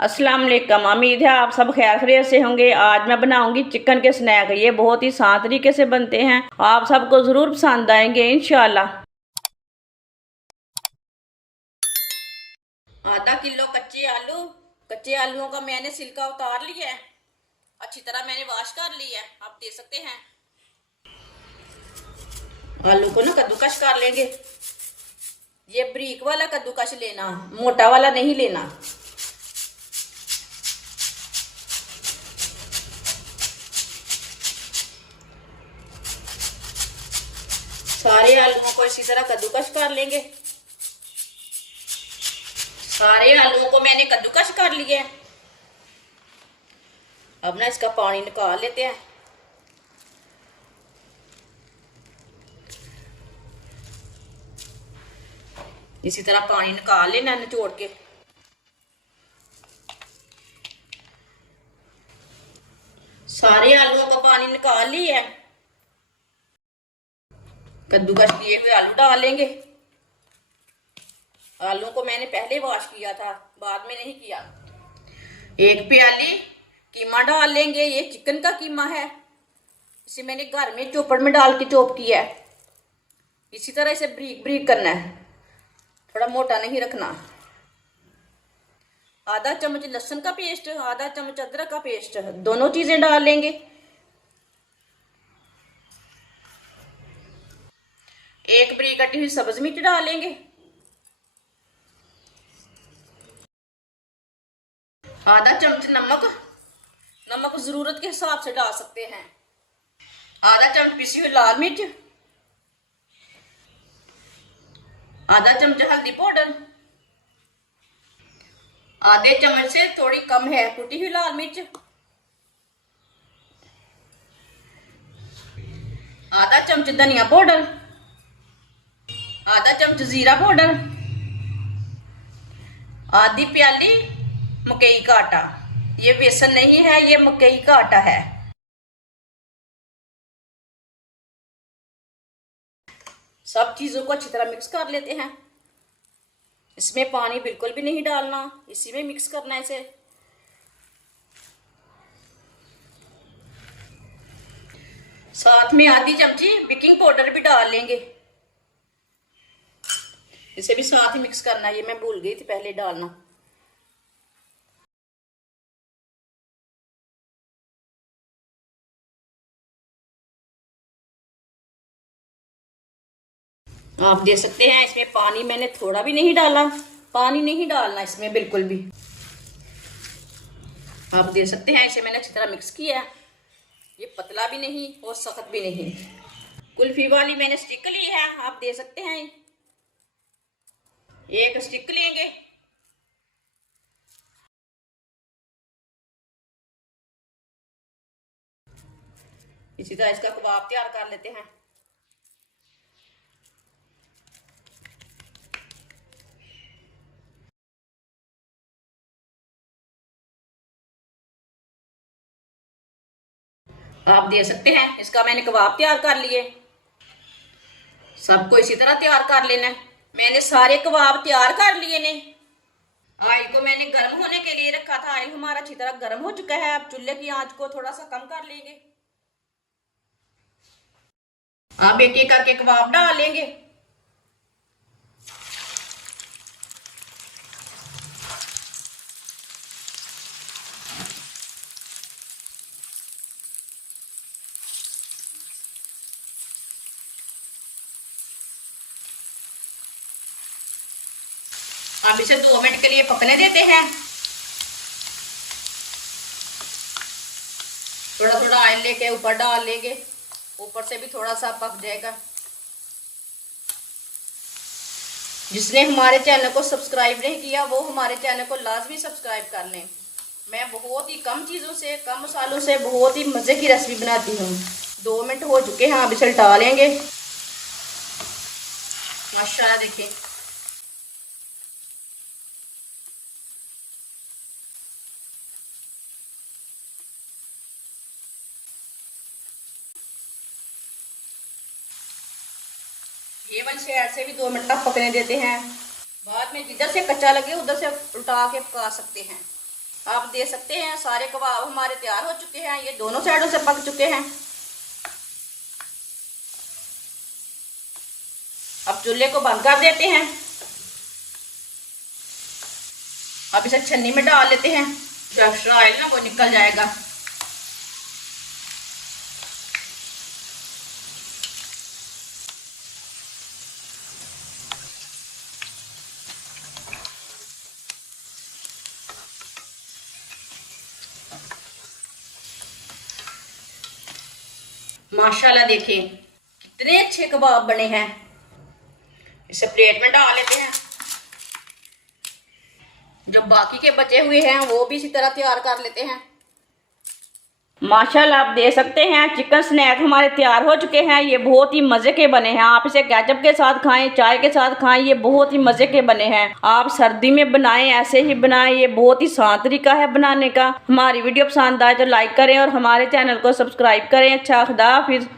अस्सलाम वालेकुम। उम्मीद है आप सब खैर खैरियत से होंगे। आज मैं बनाऊंगी चिकन के स्नैक। ये बहुत ही आसान तरीके से बनते हैं, आप सबको जरूर पसंद आएंगे इंशाल्लाह। आधा किलो कच्चे आलू। कच्चे आलूओं का मैंने छिलका उतार लिया है, अच्छी तरह मैंने वॉश कर लिया है। आप देख सकते हैं। आलू को ना कद्दूकश कर लेंगे। ये बारीक वाला कद्दूकश लेना, मोटा वाला नहीं लेना। सारे आलूओं को इसी तरह कद्दूकश कर लेंगे। सारे आलूओं को मैंने कद्दूकश कर लिया है। अब ना इसका पानी निकाल लेते हैं। इसी तरह पानी निकाल लेना निचोड़ के। सारे आलूओं का पानी निकाल लिया है। कद्दूकश किए हुए आलू डाल लेंगे। आलू को मैंने पहले वॉश किया था, बाद में नहीं किया। एक प्याली कीमा डाल लेंगे। ये चिकन का कीमा है, इसे मैंने घर में चॉपर में डाल के चॉप किया है। इसी तरह इसे ब्रीक ब्रीक करना है, थोड़ा मोटा नहीं रखना। आधा चम्मच लहसुन का पेस्ट, आधा चम्मच अदरक का पेस्ट, दोनों चीजें डाल लेंगे। एक बड़ी कटी हुई सब्ज मिर्च डालेंगे। आधा चम्मच नमक, नमक जरूरत के हिसाब से डाल सकते हैं। आधा चम्मच पिसी हुई लाल मिर्च, आधा चम्मच हल्दी पाउडर, आधे चम्मच से थोड़ी कम है कुटी हुई लाल मिर्च, आधा चम्मच धनिया पाउडर, आधा चम्मच जीरा पाउडर, आधी प्याली मकई का आटा। ये बेसन नहीं है, ये मकई का आटा है। सब चीजों को अच्छी तरह मिक्स कर लेते हैं। इसमें पानी बिल्कुल भी नहीं डालना, इसी में मिक्स करना है इसे। साथ में आधी चमची बेकिंग पाउडर भी डाल लेंगे। इसे भी साथ ही मिक्स करना है, ये मैं भूल गई थी पहले डालना। आप देख सकते हैं इसमें पानी मैंने थोड़ा भी नहीं डाला। पानी नहीं डालना इसमें बिल्कुल भी। आप देख सकते हैं इसे मैंने अच्छी तरह मिक्स किया है। ये पतला भी नहीं और सख्त भी नहीं। कुल्फी वाली मैंने स्टिक ली है, आप देख सकते हैं। एक स्टिक लेंगे। इसी तरह इसका कबाब तैयार कर लेते हैं। आप देख सकते हैं इसका मैंने कबाब तैयार कर लिए। सबको इसी तरह तैयार कर लेना है। मैंने सारे कबाब तैयार कर लिए ने। ऑयल को मैंने गर्म होने के लिए रखा था। ऑयल हमारा अच्छी तरह गर्म हो चुका है। अब चूल्हे की आंच को थोड़ा सा कम कर लेंगे। अब एक एक करके कबाब डाल लेंगे। अब इसे 2 मिनट के लिए पकने देते हैं। थोड़ा थोड़ा ऑयल लेके ऊपर डाल लेंगे, ऊपर से भी थोड़ा सा पक जाएगा। जिसने हमारे चैनल को सब्सक्राइब नहीं किया वो हमारे चैनल को लाजमी सब्सक्राइब कर लें। मैं बहुत ही कम चीज़ों से, कम मसालों से बहुत ही मज़े की रेसिपी बनाती हूँ। 2 मिनट हो चुके हैं, अब इसे उल्टा लेंगे। माशाल्लाह देखिए। ये वाली साइड से भी 2 मिनट तक पकने देते हैं। बाद में जिधर से कच्चा लगे उधर से उल्टा के पका सकते हैं। आप देख सकते हैं सारे कबाब हमारे तैयार हो चुके हैं। ये दोनों साइडों से पक चुके हैं। अब चूल्हे को बंद कर देते हैं। अब इसे छन्नी में डाल लेते हैं, जो एक्स्ट्रा ऑयल ना वो निकल जाएगा। माशाल्लाह देखें कितने अच्छे कबाब बने हैं। इसे प्लेट में डाल लेते हैं। जो बाकी के बचे हुए हैं वो भी इसी तरह तैयार कर लेते हैं। माशाल्लाह आप देख सकते हैं चिकन स्नैक हमारे तैयार हो चुके हैं। ये बहुत ही मज़े के बने हैं। आप इसे केचप के साथ खाएं, चाय के साथ खाएं, ये बहुत ही मज़े के बने हैं। आप सर्दी में बनाएं, ऐसे ही बनाएं, ये बहुत ही आसान तरीका है बनाने का। हमारी वीडियो पसंद आए तो लाइक करें और हमारे चैनल को सब्सक्राइब करें। अच्छा खुदा हाफिज़।